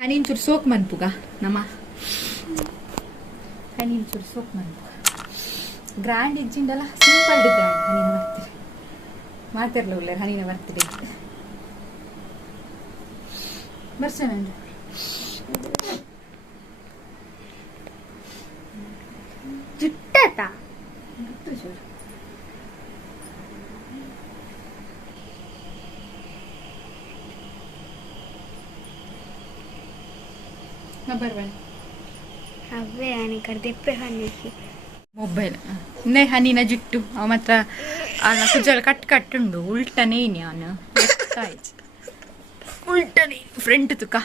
ಹನಿನ್ ಚೂರು ಸೋಕ್ ಮನ್ಪುಗ ನಮ್ಮ ಹನಿನ್ ಚೂರು ಸೋಕ್ ಮನ್ಪುಗ ಗ್ರ್ಯಾಂಡ್ ಇಜ್ಜಿಂಡಲ್ಲ ಸಿಂಪಲ್ ಗ್ರ್ಯಾಂಡ್ ಹನಿನ ಬರ್ತೀರಿ ಮಾತಿರ್ಲ ಉಳ್ಳ ಹನಿನ ಬರ್ತೀರಿ ಬರ್ಸೇನೆ ಜುಟ್ಟತಾ ಅವೇ ಹನಿ ಕಡ್ದಿಪ್ಪೆ ಹನಿ ಮೊಬೈಲ್ ಇನ್ನೇ ಹನಿನ ಜುಟ್ಟು ಅವ ಮಾತ್ರ ಕುಜಲ ಕಟ್ಟುಂಡು ಉಲ್ಟನೇ ನಾನು ಉಲ್ಟನೇ ಫ್ರಂಟ್ ತುಕ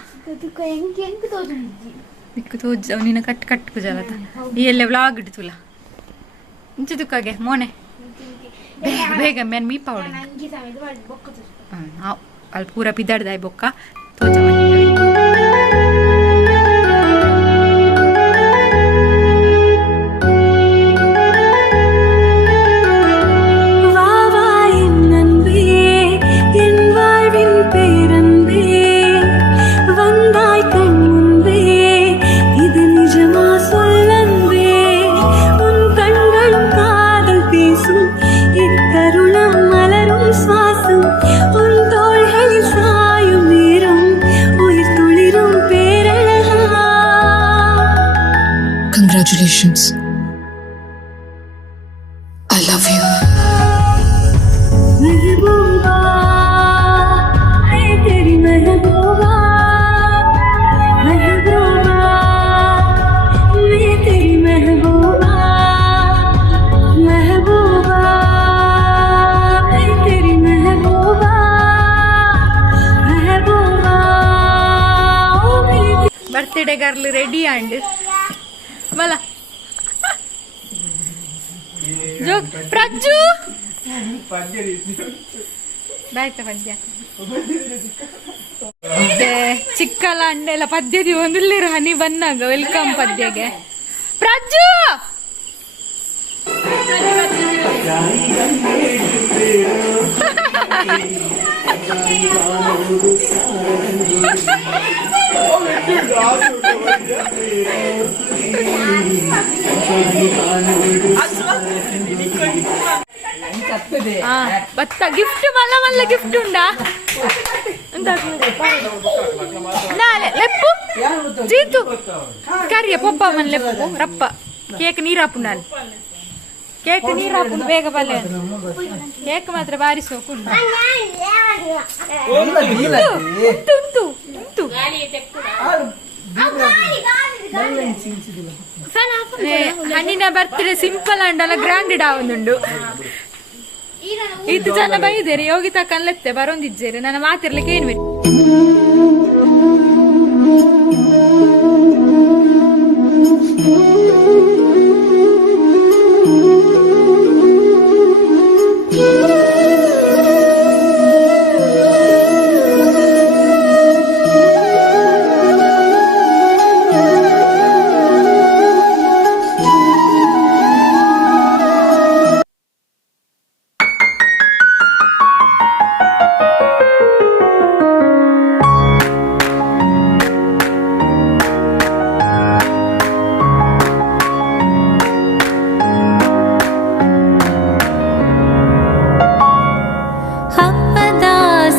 ಬಿಕ್ಕು ತೋಜ್ ಅವನಿನ ಕಟ್ಟು ಕುಜಲತ ಈ ಎಲ್ಲ ವ್ಲಾಗ್ ಇಡ್ತುಲ ಇಂಚೆ ತುಕ್ಕಾಗೆ ಮೋನೆ ಬೇಗ ಮೇನ್ ಮೀ ಪೌಡಿ ಅಲ್ಲಿ ಪೂರ ಪಿದಾಡ್ದಾಯ್ ಬೊಕ್ಕ ತೋಜ Congratulations. I love you. महबूबा है तेरी महबूबा महबूबा मैं तेरी महबूबा महबूबा है तेरी महबूबा महबूबा बर्थडे गर्ल रेडी आंड मला जो प्रज्जू ಬಾಯ್ತ ಪದ್ಯ ಚಿಕ್ಕಲ ಅಂಡೆಲ್ಲ ಪದ್ಯದಿ ಒಂದಿಲ್ಲಿರ ಹನಿ ಬಂದಾಗ ವೆಲ್ಕಮ್ ಪದ್ಯಗೆ ಪ್ರಜ್ಜು ಬತ್ತ ಗಿಫ್ಟ್ ಮಲ್ಲ ಮಲ್ಲ ಗಿಫ್ಟ್ ಉಂಡಾ ನಾಳೆ ಲೆಪ್ಪು ಜೀತು ಕರಿಯ ಪೊಪ್ಪ ಮನ್ ಲೆಪ್ಪು ರಪ್ಪ ಕೇಕ್ ನೀರಾಪು ನಾನು ಕೇಕ್ ನೀರಾಪು ಬೇಗ ಬಲ್ಲೆ ಕೇಕ್ ಮಾತ್ರ ಬಾರಿ ಸೋಕುಂಡು ಉಂಟು ಉಂಟು ಹಣ್ಣಿನ ಬರ್ತ್ಡೇ ಸಿಂಪಲ್ ಅಂಡಲ್ಲ ಗ್ರ್ಯಾಂಡೆಡ್ ಆವೊಂದುಂಡು ಇದು ಜನ ಬೈದೇರಿ ಯೋಗಿತಾ ಕನ್ಲೆತ್ತೆ ಬರೊಂದಿಜ್ಜೇರಿ ನನ್ನ ಮಾತಿರ್ಲಿಕ್ಕೆ ಏನ್ ಬೇಕು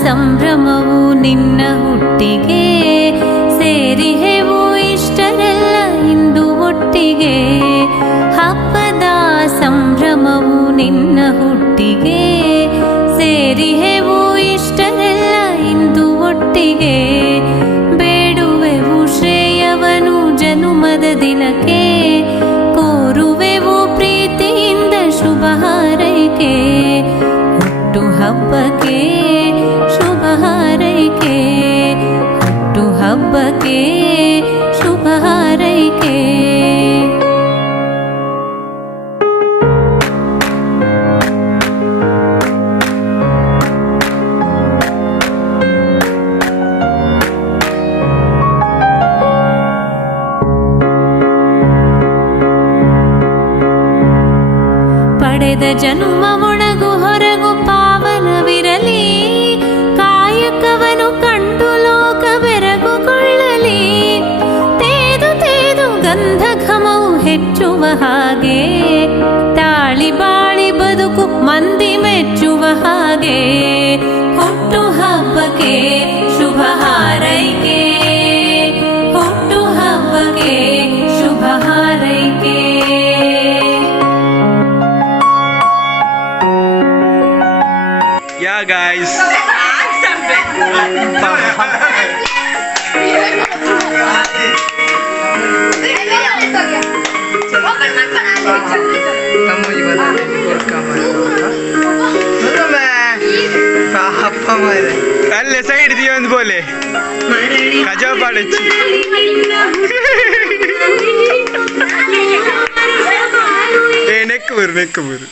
ಸಂಭ್ರಮವು ನಿನ್ನ ಹುಟ್ಟಿಗೆ ಸೇರಿಹೆವು ಇಷ್ಟರೆಲ್ಲ ಇಂದು ಒಟ್ಟಿಗೆ ಹಬ್ಬದ ಸಂಭ್ರಮವು ನಿನ್ನ ಹುಟ್ಟಿಗೆ ಸೇರಿಹೆವು ಇಷ್ಟರೆಲ್ಲ ಇಂದು ಒಟ್ಟಿಗೆ ಬೇಡುವೆವು ಶ್ರೇಯವನು ಜನುಮದ ದಿನಕ್ಕೆ ಕೋರುವೆವು ಪ್ರೀತಿಯಿಂದ ಶುಭ ಹಾರೈಕೆ ಹುಟ್ಟು ಹಬ್ಬಕ್ಕೆ ಶುಭ ಹಾರೈಕೆ ಹುಟ್ಟು ಹಬ್ಬಕ್ಕೆ ಶುಭ ಹಾರೈಕೆ ಪಡೆದ ಜನುಮ ಒಣಗು ಹೊರಗು ಪಾವನವಿರಲಿ ಕಾಯಕವನು ಕಂಡು ಲೋಕ ಬೆರಗುಗೊಳ್ಳಲಿ ಮಿಂಚುವ ಹಾಗೆ ತಾಳಿ ಬಾಳಿ ಬದುಕು ಮಂದಿ ಮೆಚ್ಚುವ ಹಾಗೆ ಹುಟ್ಟು ಹಬ್ಬಕ್ಕೆ ಶುಭ ಹಾರೈಕೆ ಹುಟ್ಟು ಹಬ್ಬಕ್ಕೆ ಶುಭ ಹಾರೈಕೆ Yeah, guys. ಅಲ್ಲೇ ಸೈಡ್ ದಿಯ ಒಂದು ಬೋಲೆ ಕಜಾ ಪಾಡಚ್ಚಿ ಏ ನೆಕ್ ಬರು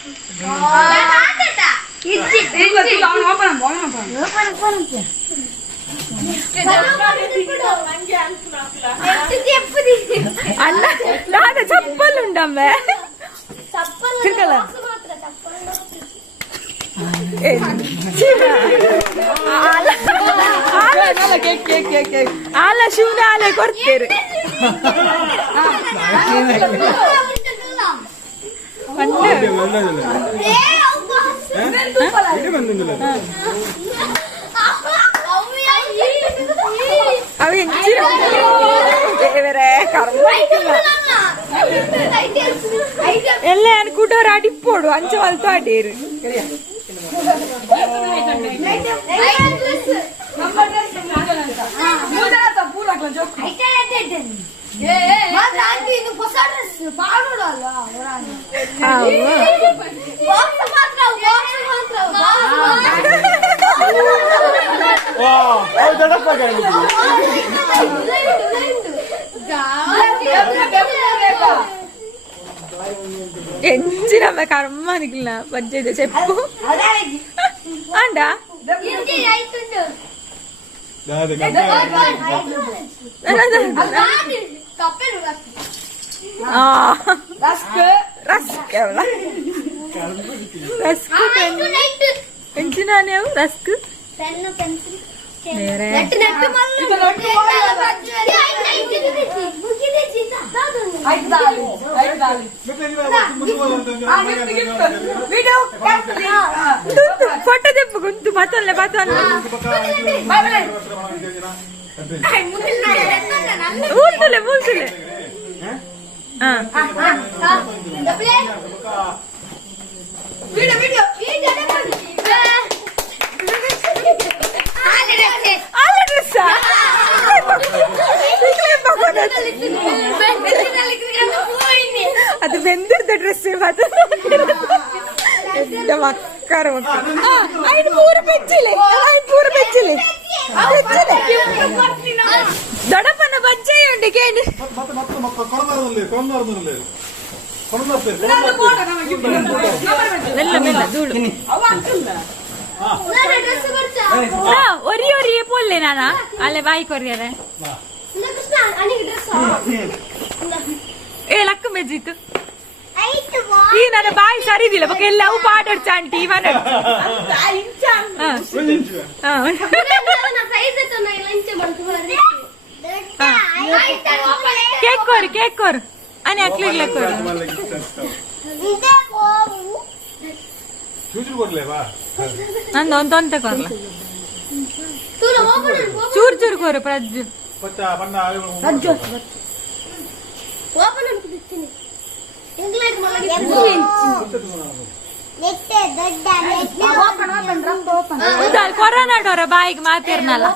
అన్న నాన్న చప్పలు ఉండమ్మే ಆಲ ಶಿವನಾಲೆ ಕೊಡ್ತೀರಿ ಅవి ದೇವರೇ ಎಲ್ಲ ಅನ್ಕೂಟವ್ರು ಅಡಿಪ್ಪೋಡು ಅಂಚ ವಲ್ತು ಅಡೇರು ఎంచినమ్మ కర్మ నిగిలిన పంచాయతీ చెప్పు అండా ఎంచినానేవు రస్క్ వేరే ఫోటో చెప్పు గుంతు మతోన్లే మతోన్లే మూల్తులే మూల్తులే ಅದು ಬೆಂದಿರ್ದ ಡ್ರೆಸ್ ಮಕ್ಕರ ಐದು ಮೂರು ಬೆಚ್ಚಿಲೆ ದೊಡ್ಡಪ್ಪನ ಬಜ್ಜೆ ಉಂಡಿ ಕೇಳಿ ಮೆಲ್ಲ ಮೆಲ್ಲ ಧೂಳು ಒರಿ ಒರಿಯೇ ಪೋಲ್ಲೆ ನಾನಾ ಅಲ್ಲೇ ಬಾಯಿ ಕೊರಿಯರೆ ಏ ಲಕ್ಕ ಮೆಜ್ಜಿತ್ತು ಈ ನನ್ನ ಬಾಯಿ ಸರಿದಿಲ್ಲ ಬಕ್ಕ ಎಲ್ಲ ಅವು ಪಾಡೋಡ್ಸ ಆಂಟಿ ಇವನ ಕೇಕ್ ಕೋರು అని అట్లా ನಂದು ಒಂದೊಂದ ಕೊರ್ಲ ಚೂರ್ ಚೂರ್ ಕೋರು ಪ್ರಜ್ಜು ಕೊರೋನಾ ಡೋರ ಬಾಯಿಗೆ ಮಾತಿರ್ನಲ್ಲ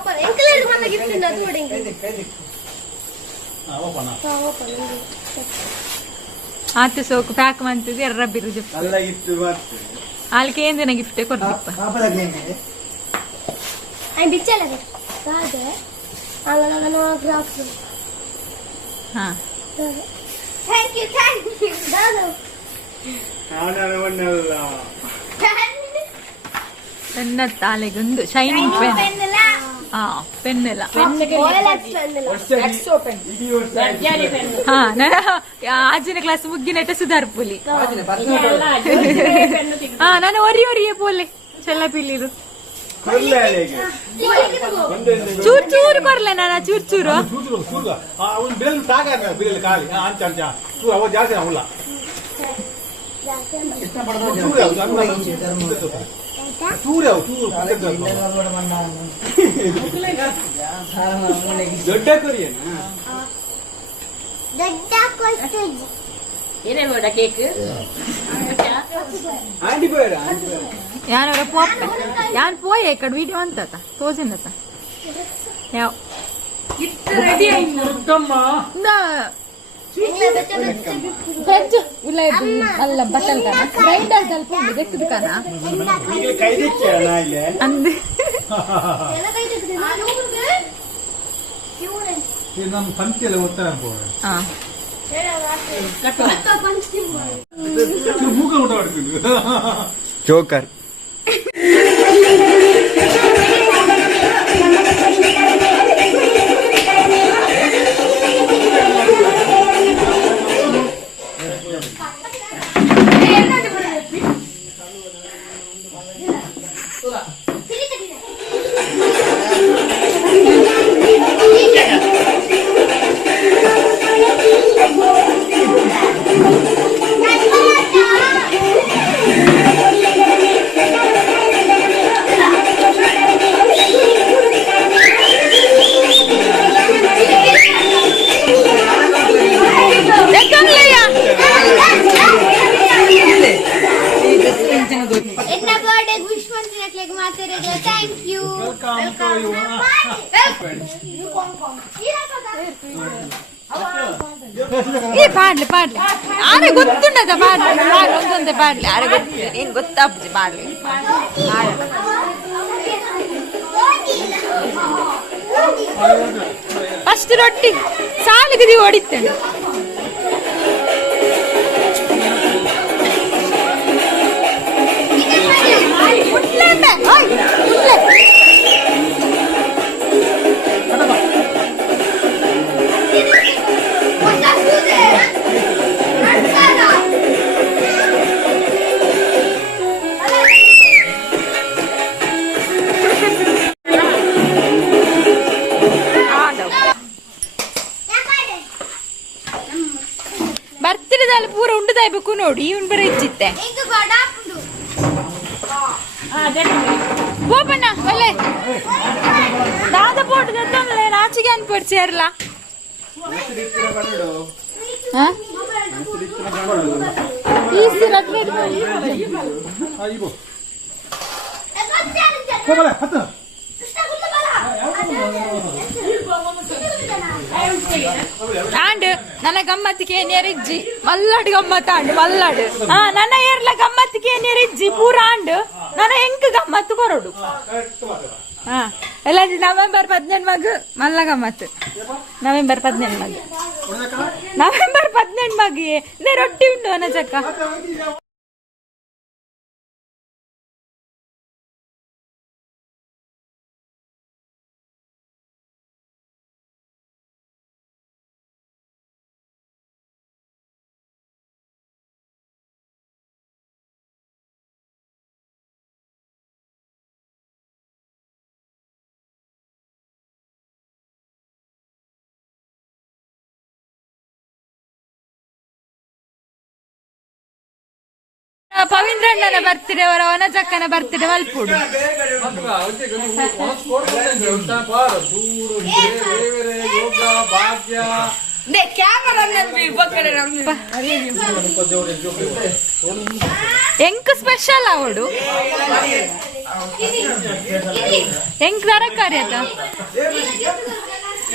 ಆತ ಸೋಕು ಪ್ಯಾಕ್ ಮಾಡ್ತಿದ್ದೆ ಎರ್ರ ಬಿರುಜು ಆಲ್ಕೆ ಏನ್ ಗಿಫ್ಟ್ ಕೊಡ್ತಿಪ್ಪ ನನ್ನ ತಾಲೆಗೊಂದು ಶೈನಿಂಗ್ ಪೆನ್ ಪೆನ್ನೆಲ್ಲ ಆಜಿನ ಕ್ಲಾಸ್ ಮುಗ್ಗಿನಟ ಸುಧಾರ್ಪುಲಿ ನಾನು ಒರಿಯೇ ಪೋಲೆ ಚೆಲ್ಲ ಪಿಲ್ಲಿದು ಚೂರ್ ಚೂರು ಕೊರ್ಲೆ ನಾನು ಚೂರ್ ಚೂರು ಜಾಸ್ತಿ ಅವಲ್ಲ ದೊಡ್ಡ ಯಾನ್ ಪೋಯ್ ఇక్కడ వీడియో అంతా తోజిందత యావ్ రెడీ అయింది ఫ్రెంచ్ ఉలై అల్ల బట్టలు కదా గ్రైండర్ కలుపుంది దెక్కుదు కదా అంది ನಮ್ಮ ಸಂಖ್ಯೆಲ್ಲ ಒತ್ತರ ಮೂಗ ಊಟ ಮಾಡ್ತಿದ್ರು ಜೋಕರ್ ಪಾಡ್ಲಿ ಪಾಡ್ಲಿ ಆರೆ ಗೊತ್ತುಂಡದ ಪಾಡ್ಲಿ ಒಂದೊಂದೇ ಪಾಡ್ಲಿ ಆರೆ ಗೊತ್ತಿಲ್ಲ ಏನ್ ಗೊತ್ತಾಗ್ತದೆ ಪಾಡ್ಲಿ ಫಸ್ಟ್ ರೊಟ್ಟಿ ಸಾಲಿಗೆ ಹೊಡಿತೇನೆ ಬರ್ತಿರದಲ್ಲಿ ಪೂರ ಉಂಡದಾಯ್ಬೇಕು ನೋಡಿ ಇವನ್ ಬರ ಇಚ್ಚಿತ್ತೆ పోపన్న వల్లే దాదా పోటు తెద్దాంలే నాచిగా అనిపడిచారులా ಆಂಡ್ ನನ್ನ ಗಮ್ಮತ್ತಿಗೆ ಏನೇರಿಜ್ಜಿ ಮಲ್ಲಾಡು ಗಮ್ಮತ್ತ ಆಂಡ್ ಮಲ್ಲಾಡು ನನ್ನ ಏರ್ಲ ಗಮ್ಮತ್ತಿಗೆ ಏನೇರಿಜ್ಜಿ ಪೂರ ಆಂಡ್ ನನ್ನ ಹೆಂಗ್ ಗಮ್ಮತ್ತು ಕೊರಡು ಎಲ್ಲ ನವೆಂಬರ್ 18 ಮಗು ಮಲ್ಲ ಗಮ್ಮತ್ತು ನವೆಂಬರ್ 18 ಮಗು ನವೆಂಬರ್ 18 ಮಗಿಯೇ ರೊಟ್ಟಿ ಉಂಡು ಅನಜಕ್ಕ ಪವೀಂದ್ರಣ್ಣನ ಬರ್ತಿದೆ ಅವರ ವನಜಕ್ಕನ ಬರ್ತಿದೆ ಮಲ್ಪುಡು ಎಂಕ್ ಸ್ಪೆಷಲ್ ಅವಡು ಎಂಕ್ ತರಕಾರಿ ಅದ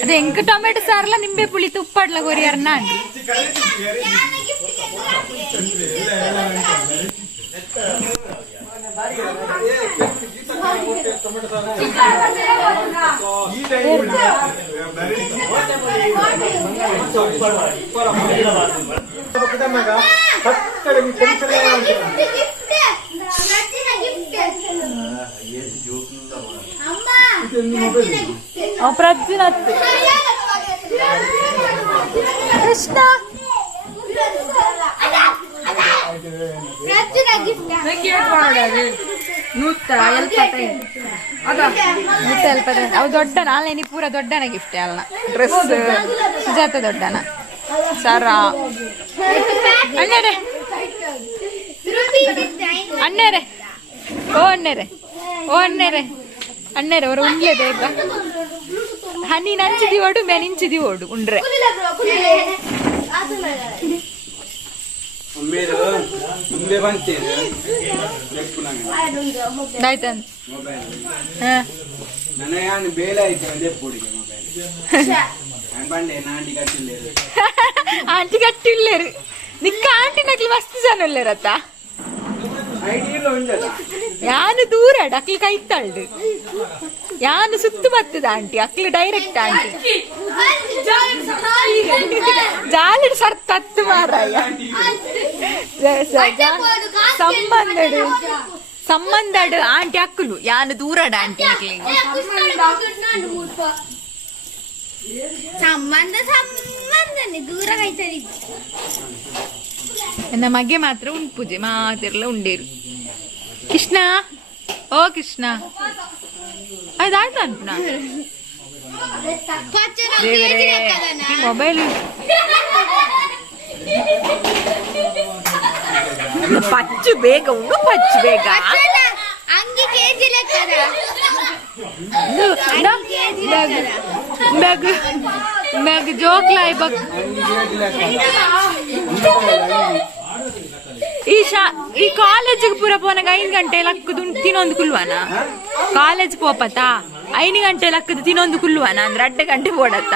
ಅದೇ ಎಂಕ್ ಟೊಮೆಟೊ ಸಾರ್ಲ ನಿಂಬೆ ಪುಳಿ ತುಪ್ಪಡ್ಲ ಕೊರಿಯಾರ ನಾನು ಪ್ರಜ್ವಲ್ ಕೃಷ್ಣ ಅವು ದೊಡ್ಡನ ಅಲ್ಲ ನೀ ಪೂರ ದೊಡ್ಡನ ಗಿಫ್ಟ್ ಅಲ್ಲ ಡ್ರೆಸ್ ಸುಜಾತ ದೊಡ್ಡನ ಸರ ಅಣ್ಣರೇ ಅಣ್ಣರೇ ಓ ಅಣ್ಣರೇ ಓ ಅಣ್ಣರೇ ಅಣ್ಣರೇ ಅವರು ಉಂಡ್ಲೆ ಬೇಗ ಹನಿ ನಂಚಿದಿ ಓಡು ಮೆನಿಂಚಿದಿ ಓಡು ಉಂಡ್ರೆ ಆಯ್ತಂದ ಆಂಟಿ ಕಟ್ಟಿಲ್ಲೇರು ನಿಕ್ಕ ಆಂಟಿ ನಕ್ಲಿ ಮಸ್ತ್ ಜನ ಉಳ್ಳೇರತ್ತ ಯಾನು ದೂರ ಅಕ್ಲಿ ಕೈತಾಳ್ದು ಯಾನು ಸುತ್ತು ಬರ್ತದ ಆಂಟಿ ಅಕ್ಲಿ ಡೈರೆಕ್ಟ್ ಆಂಟಿ ಜಾಲಿಡ್ ಸರ್ತತ್ತು ಮಾರಾಯ ಸಂಬಂಧಡು ಆಂಟಿ ಅಕ್ಕಲು ಯಾನು ದೂರಡ ಆಂಟಿ ಅಕ್ಲಿ ಸಂಬಂಧ ಸಂಬಂಧನೆ ದೂರ ಆಯ್ತದೆ ಎನ್ನ ಮಗೆ ಮಾತ್ರ ಉಂಟು ಪೂಜೆ ಮಾತೆಲ್ಲ ಉಂಡೇರು ಕೃಷ್ಣ ಓ ಕೃಷ್ಣ ಅದಾಯ್ತು ಅನ್ಪುನ ದೇವರೇ ಮೊಬೈಲ್ ಪಚ್ಚು ಬೇಗ ಉಂಡು ಪಚ್ಚು ಬೇಗ ಅಂಗಿ ಕೆಜಿ ಲೆಕ್ಕದ meg ಜೋಕ್ಲಾಯ್ ಬಕ್ ಈ ಕಾಲೇಜಿಗೆ ಪೂರ ಪೋನಾಗ 5 ಗಂಟೆ ಲಕ್ಕದು ತಿನ್ನೊಂದು ಕುಲ್ವಾನ ಕಾಲೇಜ್ ಪೋಪತ್ತ 5 ಗಂಟೆ ಲಕ್ಕದು ತಿನ್ನೊಂದು ಕುಲ್ವಾನ ಅಂದ್ರೆ 2 ಗಂಟೆ ಓಡತ್ತ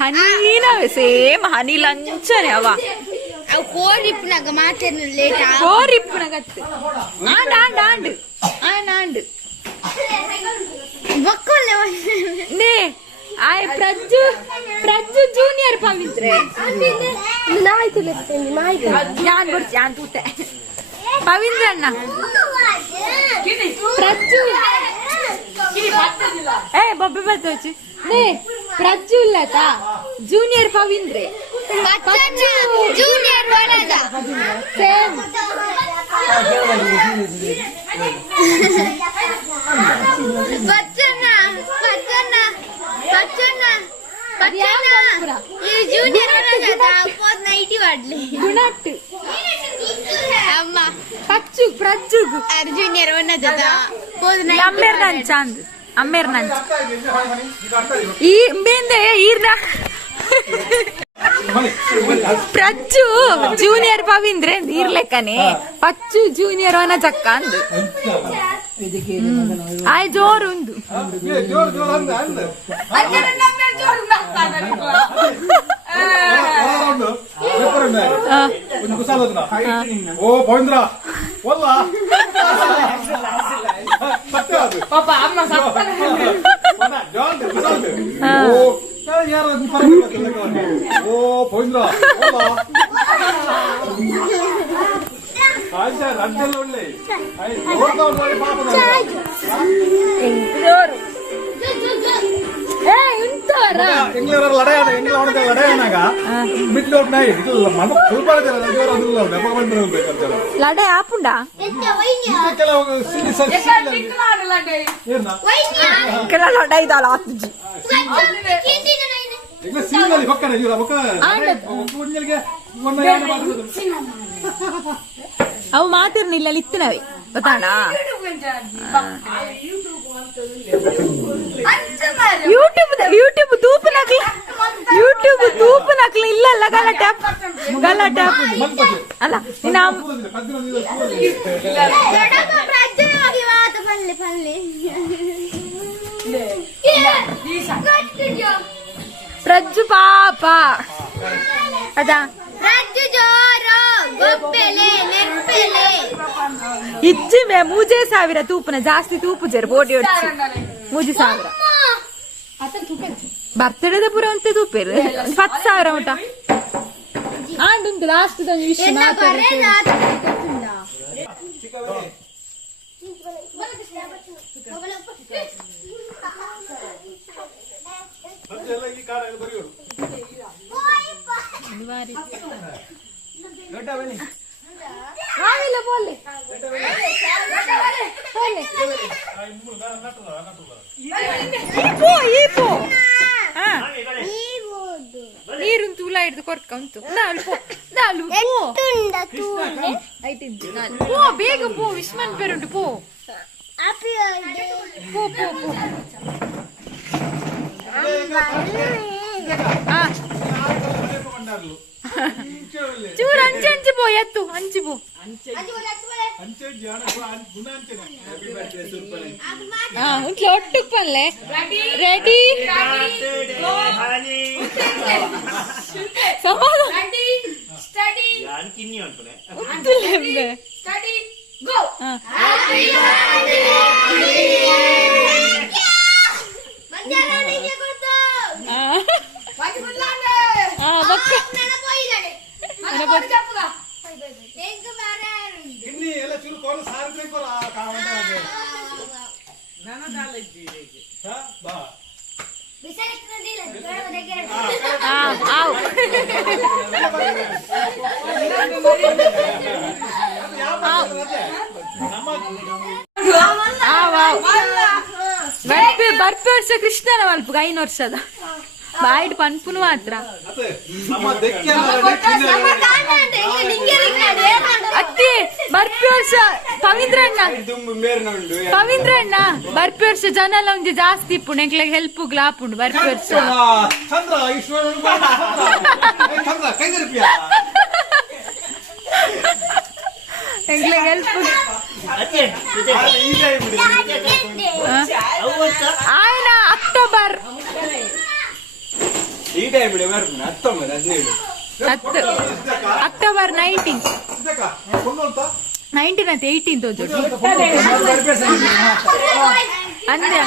ಹನೀನವೇ ಸೇಮ್ ಹನಿ ಲಂಚನೆ ಅವ ಕೋರಿಪ್ಪನಾಗ ಮಾತೇನು ಲೇಟ್ ಕೋರಿಪ್ಪನಾಗತ್ತೆ ಆಂಡ್ ಆಂಡ್ ನೇ ಆಯ್ ಪ್ರಜ್ಜು ಜೂನಿಯರ್ ಪವಿತ್ರೆ ഞാൻ കുറച്ച് ഞാൻ തൂത്തെ പവിത്ര അണ്ണ പ്രജ്ജു ബൊಬ್ಬೆ ಬತ್ತ വെച്ച് ನೇ ಪ್ರಜ್ಜು ಇಲ್ಲತಾ ಜೂನಿಯರ್ ಪವಿತ್ರೆ ಜೂನಿಯರ್ ವನಜ ಸೇಮ್ ಬಚ್ಚನ್ನ ಈ ಜೂನಿಯರ್ ವನಜ ಪೋದ್ ನೈಟಿ ವಾಡ್ಲಿ ಗುಣಟ್ ಅಮ್ಮ ಪ್ರಜ್ಜು ಜೂನಿಯರ್ ವನಜ ಪೋದ್ ನೈಟಿ ಅಮ್ಮೇರ್ ನಂಚ ಈ ಬೇಂದೆ ಈರ್ನ ಪ್ರಜ್ಜು ಜೂನಿಯರ್ ಪವಿಂದ್ರೆ ಇರ್ಲೆಕ್ಕನೆ ಪಚ್ಚು ಜೂನಿಯರ್ ಅವನ ಚಕ್ಕ ಅಂದು ಆಯ್ ಜೋರು ಉಂದು ಓ ಪವಿತ್ರ ಓ ಪವಿತ್ರ ರಡ್ಡೆಲ್ಲ ಒಳ್ಳೆ ಲಡೆ ಆಪುಂಡ ಲಡ ಇದಲ್ಲ ಅವು ಮಾತಿರ್ನಿಲ್ಲ ಇತ್ತಿನವೆ ಗೊತ್ತಾಣ ಯೂಟ್ಯೂಬ್ ತೂಪು ನಕ್ಲಿ ಇಲ್ಲ ಗಲಾಟೆ ಅಲ್ಲ ಪ್ರಜ್ಜು ಪಾಪ ಅದಾ ಇಜ್ಜಿ ಮೇ 3000 ತೂಪುನ ಜಾಸ್ತಿ ತೂಪು ಜರ್ ಬೋಡಿ ಹೊಡ್ಸಿ 3000 ಬರ್ತಡೇದ ಪೂರ ಒಂತೆ ತೂಪೇರು 10,000 ಊಟ ಆಂಡುಂಟು ಲಾಸ್ಟ್ ವಿಷಯ ಈ ಪೋ ಹಿಡಿದು ಕೊರ್ಕ ಉಂಟು ನಾಳು ಪೋ ಬೇಗ ಪೋ ವಿಶ್ಮನ್ ಪೇರುಂಟು ಪೋ ಪೋ ಪೋ ಪೋ ಚೂರು ಅಂಚಿ ಪೋ ಎತ್ತು ಅಂಚಿ ಪೋ ಒಟ್ಟು ಪಲ್ಲೆ ರೆಡಿ ಬರ್ಪಿ ವರ್ಷ ಕೃಷ್ಣನ ಮಲ್ಪ 5 ವರ್ಷದ ಬಾಯ್ಡ್ ಪನ್ಪುನು ಮಾತ್ರ ಅತ್ತಿ ಬರ್ಪಿ ವರ್ಷ ಪವಿತ್ರಣ್ಣ ಬರ್ಪಿ ವರ್ಷ ಜನ ಎಲ್ಲ ಒಂಜಿ ಜಾಸ್ತಿ ಇಪ್ಪುಂಡು ಎಂಕ್ಲೆಗ್ ಹೆಲ್ಪ್ ಗ್ಲಾಪುಂಡು ಬರ್ಪಿ ವರ್ಷ ಎಂಕ್ಲೆಗ್ ಹೆಲ್ಪ್ ಆಯ್ನ ಅಕ್ಟೋಬರ್ 19 ಅಂತ 18 ಅಂದ್ಯ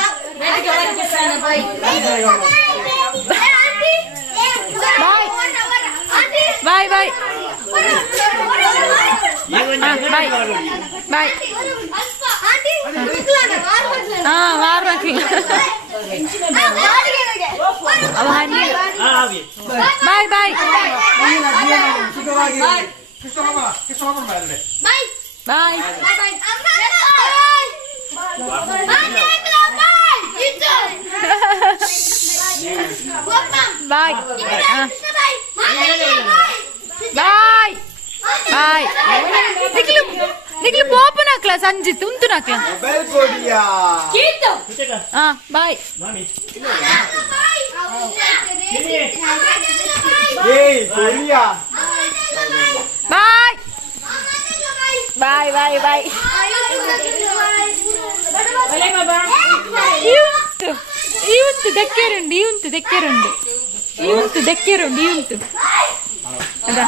ಬಾಯ್ ಬಾಯ್ ಬಾಯ್ ಬಾಯ್ ವಾರ ಬಾಯ್ ಬಾಯ್ ಬಾಯ್ ಬಾಯ್ ಬಾಯ್ ಬಾಯ್ ನಿಕ್ಲು ಪೋಪನಾಕ್ಲ ಸಂಜಿತ್ ಉಂತುನಾಕ್ಲ ಬಾಯ್ ಬಾಯ್ ಬಾಯ್ ಬಾಯ್ ಇವಂತು ದಕ್ಕೆರುಂಡು ಇವಂತು ದಕ್ಕೆರುಂಡು ಇವಂತು ದಕ್ಕೆರುಂಡು ಇವಂತು ಅದ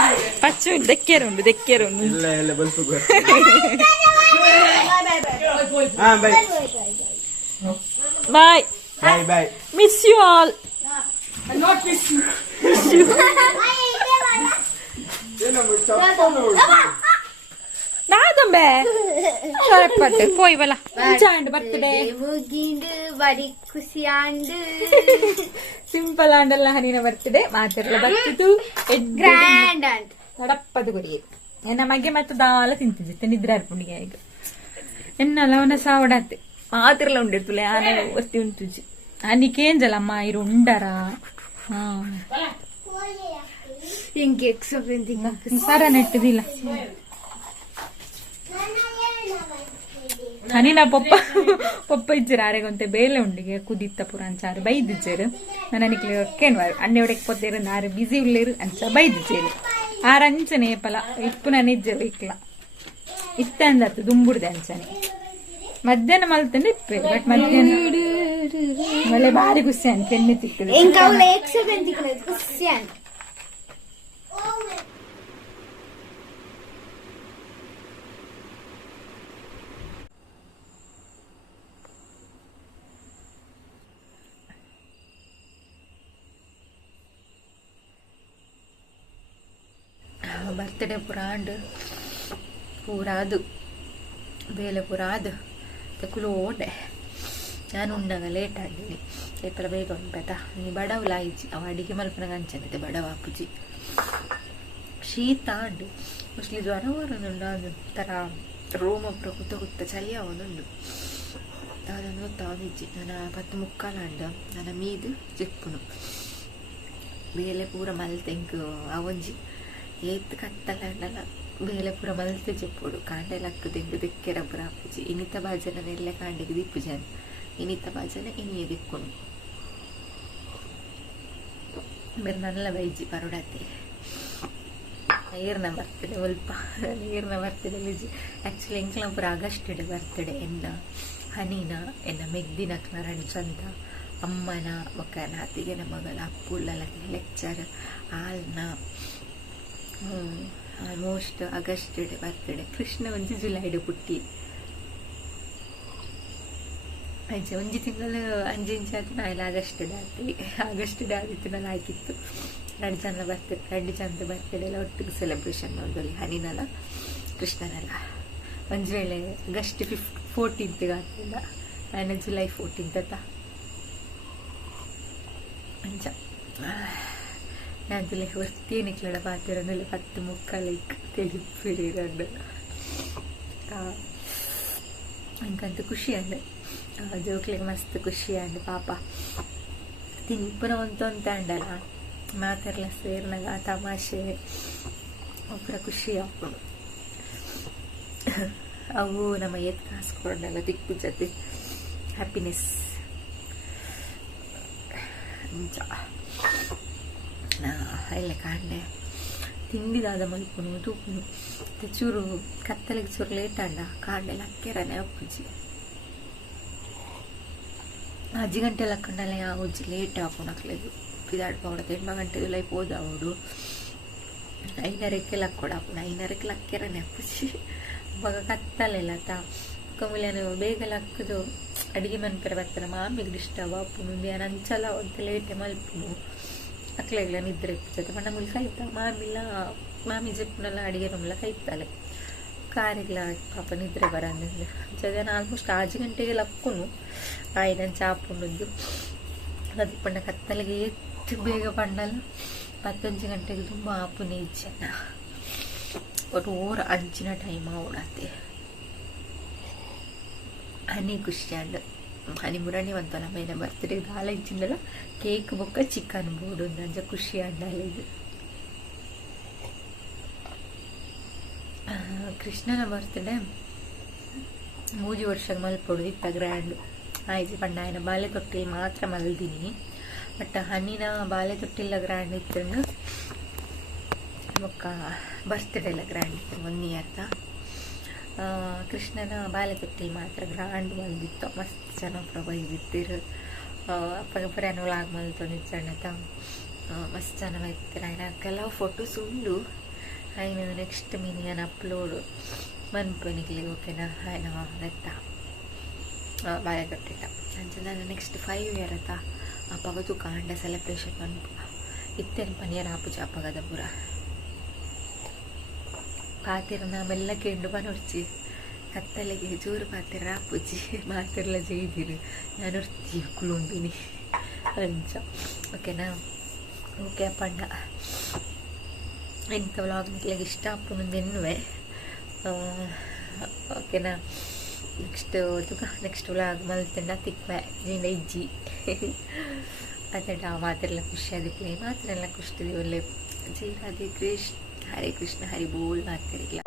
ಪಚ್ಚು ದಕ್ಕೆರುಂಡು ದಕ್ಕೆರುಂಡು ಬಾಯ್ ಬಾಯ್ ಬಾಯ್ ಮಿಸ್ ಯು ಆಲ್ ನಾದಂಬೆ ಪಟ್ಟು போய் வல சாண்டு பர்த்டே ಮುಗಿಂಡು ಬರಿ ಖುಷಿಯಾಂಡು ಸಿಂಪಲ್ ಆಂಡಲ್ಲ ಹನಿನ ಬರ್ತಡೆ ಮಾತೆರ್ಲ ಬರ್ತಿತು ಗ್ರ್ಯಾಂಡ್ ಆಂಡ್ ನಡಪ್ಪದು ಗುಡಿಗೆ ಎನ್ನ ಮಗೆ ಮತ್ತೆ ದಾಲ ತಿಂತಿದ್ದೆ ನಿದ್ರೆ ಅರ್ಪುಣಿಗೆ ಈಗ ಎನ್ನಲ್ಲ ಅವನ ಸಾವಡಾತೆ ಮಾತೆರ್ಲ ಉಂಡಿರ್ತುಲೆ ಆನೆ ವಸ್ತಿ ಉಂಟುಜಿ ಅನಿಕೇಂಜಲ ಅಮ್ಮ ಇರು ಉಂಡರ ಹಿಂಗೆ ಸರ ನೆಟ್ಟದಿಲ್ಲ ಹನಿನ ಪೊಪ್ಪ ಇಜ್ಜರು ಆರೆಗೊಂತೆ ಬೇಲೆ ಉಂಡಿಗೆ ಕುದಿತ್ತ ಪುರ ಅಂಚಾರು ಬೈದಿಜ್ಜರು ನನಗೆ ಕೇನ್ವಾರು ಅಣ್ಣೆ ಒಡಕ್ಕೆ ಪೊತ್ತೇರು ನಾರು ಬಿಸಿ ಉಳ್ಳೇರು ಅಂಚ ಬೈದಿಜ್ಜೇರು ಆರಂಚನೆ ಪಲ ಇಪ್ಪು ನಾನು ಇಜ್ಜರು ಇಕ್ಲ ಇತ್ತ ಅಂದತ್ತು ದುಂಬುಡ್ದೆ ಅಂಚನೆ ಮಧ್ಯಾಹ್ನ ಮಲ್ತಂಡೆ ಇಪ್ಪೆ ಬಟ್ ಮಧ್ಯಾಹ್ನ ಒಳ್ಳೆ ಬಾರಿ ಖುಷಿ ಅನ್ ಪೆಣ್ಣೆ ತಿಕ್ಕದು ಬರ್ತಡೇ ಪುರಾಂಡ್ ಪೂರಾದು ಬೇಲೆ ಪುರಾದು ತೆಕ್ಕುಲು ಓಡೆ ನಾನು ಉಂಡಾಗ ಲೇಟ್ ಆಗಿನಿ ಏಪಲ ಬೇಗ ಉಂಟಾಯ್ತಾ ನೀ ಬಡವಲ ಆಯ್ಜಿ ಅವ ಅಡಿಗೆ ಮಲ್ಪನಾಗ ಅಂಚನೈತೆ ಬಡವ ಅಪ್ಪುಜಿ ಶೀತ ಅಂಡು ಮೋಸ್ಟ್ಲಿ ಜ್ವರ ಬರೋದುಂಡು ಅದು ಥರ ರೂಮ್ ಒಬ್ಬರು ಕೂತ ಚಳಿ ಅವನುಂಡು ಅದನ್ನು ತಾವಿಜ್ಜಿ ನನ್ನ 10 ಮುಕ್ಕಾಲು ಅಂಡ ನನ್ನ ಮೀದು ಚಿಕ್ಕುನು ಬೇಲೆ ಪೂರ ಮಲ್ತೆಂಕ್ ಅವೊಂಜಿ ಏತ್ ಕತ್ತಲ ಬೇಲೆ ಪೂರ ಮಲ್ತೆ ಚೆಪ್ಪುಡು ಕಾಂಡೆಲಕ್ಕು ತೆಂಡು ದಿಕ್ಕೆರ ಪುರ ಆಪುಜಿ ಇನಿತ ಭಾಜನೆಲ್ಲ ಕಾಂಡೆಗೆ ದಿಪ್ಪುಜಾನ ಇನಿತ ಭಾಜನೆ ಇನಿಯೇ ದಿಕ್ಕುಂಡು ಬೇರೆ ನಲ್ಲ ಬೈಜಿ ಪರೋಡಾತೆ ಈರ್ನ ಬರ್ತಡೆ ಸ್ವಲ್ಪ ಈರ್ನ ಬರ್ತಡೆ ಲಿಜಿ ಆ್ಯಕ್ಚುಲಿ ಎಂಕ್ಲ ಪೂರ ಆಗಸ್ಟ್ ಬರ್ತಡೆ ಎನ್ನ ಹನಿನ ಎನ್ನ ಮೆಗ್ದಿನಕ್ನ ರಣಚಂದ ಅಮ್ಮನ ಮಕ್ಕನ ಅತ್ತಿಗೆನ ಮಗಳ ಅಪ್ಪುಲ್ಲಕ್ಕೆ ಲೆಕ್ಚರ್ ಆಲ್ನ ಆಲ್ಮೋಸ್ಟ್ ಆಗಸ್ಟ್ ಬರ್ತಡೆ ಕೃಷ್ಣ ಒಂಜಿ ಜುಲೈಡ್ ಪುಟ್ಟಿ ಅಂಚೆ ಒಂಜಿ ತಿಂಗಳು ಅಂಜಿಂಚಾತು ನಾಯಿಲ್ಲ ಆಗಸ್ಟ್ ಆದಿತ್ತು ನಾನು ಆಯ್ತಿತ್ತು ಎರಡು ಚಂದ ಬರ್ತಡೆ ಎಲ್ಲ ಒಟ್ಟಿಗೆ ಸೆಲೆಬ್ರೇಷನ್ ಮಾಡೋದು ಹನಿನಲ್ಲ ಕೃಷ್ಣನಲ್ಲ ಒಂದು ವೇಳೆ ಆಗಸ್ಟ್ 14th ಆಗ್ತಿಲ್ಲ ನಾನು ಜುಲೈ 14th ಅಂಚ ನಾನು ಜುಲೈ ಹೊರ್ತೇನಿಕ್ಲಡ ಪಾತಿರೋದಲ್ಲಿ 10:45 ತಿಳಿಪಿರಿರಂಡು ಅಂಕಂತೂ ಖುಷಿ ಅಂದೆ ಜೋಕ್ಲಿಗೆ ಮಸ್ತ್ ಖುಷಿ ಅಂದೆ ಪಾಪ ತಿನ್ಪುನ ಒಂತ ಅಂಡಲ್ಲ ಮಾತೆಲ್ಲ ಸೇರ್ನಾಗ ತಮಾಷೆ ಒಬ್ಬರ ಖುಷಿ ಹಾಕೊಂಡು ಅವು ನಮ್ಮ ಎತ್ ಕಾಸ್ಕೊಂಡಲ್ಲ ದಿಕ್ಕು ಜೊತೆ ಹ್ಯಾಪಿನೆಸ್ ಎಲ್ಲ ಕಾಂಡೆ ತಿಂಡಿದಾದ ಮಲ್ಪುನು ತೂಪುನು ಚೂರು ಕತ್ತಲಿಗೆ ಚೂರು ಲೇಟ್ ಅಂಡ ಕಾಂಡೆಲ್ಲ ಅಕ್ಕೆರನೆ ಅಪ್ಪುಜಿ 10 ಗಂಟೆ ಲಕ್ಕಂಡಲ್ಲ ಉಜ್ಜಿ ಲೇಟ್ ಹಾಕೊಂಡಾಕ್లేదు పిదాడిపోవడం 8 గంటలు అయిపోదావుడు 5:30కి లక్కొడాపున 5:30కి లక్కెరనే ಅಪ್ಪುಜಿ ಅವಾಗ ಕತ್ತಲೆಲ್ಲತ ಕಮುಲೇನು ಬೇಗ ಲಕ್ಕದು ಅಡಿಗೆ ಮನ್ಪೆರ ಬರ್ತಾರೆ ಮಾಮಿಗೆ ಡಿಸ್ಟರ್ಬ್ ಆಪುನು ಅಂಚಲ ಒಂದು ಲೇಟ್ ಮಲ್ಪುನು ಅಕ್ಲೆಗ್ಲ ನಿದ್ರೆ ಇರ್ತದೆ ಮಣ್ಣ ಮುಲ್ ಕೈತ ಮಾಮಿ ಜಪ್ಪನೆಲ್ಲ ಅಡಿಗೆ ನಮ್ಮೆಲ್ಲ ಕೈತಾಳೆ ಕಾರಿಗ್ಲ ಪಾಪ ನಿದ್ರೆ ಬರಂದಿಲ್ಲ ಜನ ಆಲ್ಮೋಸ್ಟ್ 6 ಗಂಟೆಗೆ ಲಕ್ಕುನು ಆಯ್ದನ್ ಚಾಪುಂಡದ್ದು ಅದು ಪಂಡ ಕತ್ತಲಿಗೆ ಎತ್ತು ಬೇಗ ಪಂಡಲ್ಲ 11 ಗಂಟೆಗೆ ತುಂಬ ಆಪುನಿ ಇಜ್ಜನ ಒಟ್ಟು ಓರ ಅಂಚಿನ ಟೈಮ್ ಓಡಾತೆ ಹನಿ ಖುಷಿ ಅಂಡ್ ಹನಿ ಮುರಾಣಿ ಅಂತಲ್ಲ ಮೇನ ಬರ್ತ್ಡೇ ದಾಲ ಇಚ್ಚಿಂದಲ್ಲ ಕೇಕ್ ಬೊಕ್ಕ ಚಿಕನ್ ಬೋರ್ಡು ಅಂಜ ಖುಷಿ ಅಂಡಲ್ಲ ಇದು ಕೃಷ್ಣನ ಬರ್ತ್ಡೇ 3 ವರ್ಷದ ಮಲ್ಪೊಡು ಇತ್ತ ಗ್ರ್ಯಾಂಡ್ ಆಯ್ತು ಪಂಡ ಆಯ್ನ ಬಾಲೆ ತೊಟ್ಟಿಲ್ ಮಾತ್ರ ಮಲ್ದಿನಿ ಬಟ್ ಹಣ್ಣಿನ ಬಾಲೆ ತೊಟ್ಟಿಲ್ಲ ಗ್ರ್ಯಾಂಡ್ ಇತ್ತು ಬೊಕ್ಕ ಬರ್ತ್ಡೇ ಎಲ್ಲ ಗ್ರ್ಯಾಂಡ್ ಇತ್ತು 1 ಇಯರ್ದ ಕೃಷ್ಣನ ಬಾಲೆ ತೊಟ್ಟಿಲ್ ಮಾತ್ರ ಗ್ರ್ಯಾಂಡ್ ಮಲ್ದಿತ್ತು ಮಸ್ತ್ ಜನ ಪ್ರಭಾವಿದ್ದಿರು ಪರಪರೇನು ವ್ಲಾಗ್ ಮಲ್ತೊಂದಿತ್ತಣ್ಣತ ಮಸ್ತ್ ಜನ ಇರ್ತೀರ ಆಯ್ನ ಕೆಲವು ಫೋಟೋಸ್ ಉಂಡು ಆಯ್ನ ನೆಕ್ಸ್ಟ್ ಮಿನಿಯನ್ ಅಪ್ಲೋಡ್ ಮನ್ಪನಿಗ್ಲಿ ಓಕೆನಾ ಆಯ್ನ ನೆತ್ತ ಬಾಳೆ ತೊಟ್ಟಿಲ್ಲ ಅಂಚೆ ನಾನು ನೆಕ್ಸ್ಟ್ 5 ಇಯರ್ ಅತ್ತ ಅಪ್ಪಗದು ಕಾಂಡ ಸೆಲೆಬ್ರೇಷನ್ ಮನ್ಪು ಇತ್ತೇನು ಪನಿಯರ್ ಆಪುಜ ಅಪ್ಪಗದ ಪೂರ ಪಾತಿರನ ಮೆಲ್ಲ ಕೆಂಡು ಬನೊರ್ಚಿ ಕತ್ತಲೆಗೆ ಜೋರು ಪಾತಿರ ಆಪುಜಿ ಮಾತಿರ್ಲ ಜೈದಿರು ನಾನು ಕುಲುಂಬಿನಿ ಅಂಚ ಓಕೆನಾ ಓಕೆ ಅಪ್ಪಣ್ಣ ಎಂಥ ವ್ಲಾಗ್ ನಿಕ್ಲಿಗೆ ಇಷ್ಟ ಆಪುನಂದೆನ್ನುವೆ ಓಕೆನಾ ನೆಕ್ಸ್ಟ್ ವ್ಲಾಗ್ ಮಲ್ತಂಡ ತಿಕ್ವೆ ನೀನು ಇಜ್ಜಿ ಅದೆಲ್ಲ ಮಾತೆಲ್ಲ ಖುಷಿ ಆದಿಕ್ಲೆ ಮಾತೆಲ್ಲ ಖುಷಿ ಒಳ್ಳೆ ಜೈ ರಾಧೆ ಕೃಷ್ಣ ಹರೇ ಕೃಷ್ಣ ಹರಿ ಬೋಲ್ ಮಾತಾಡಿಲ್ಲ.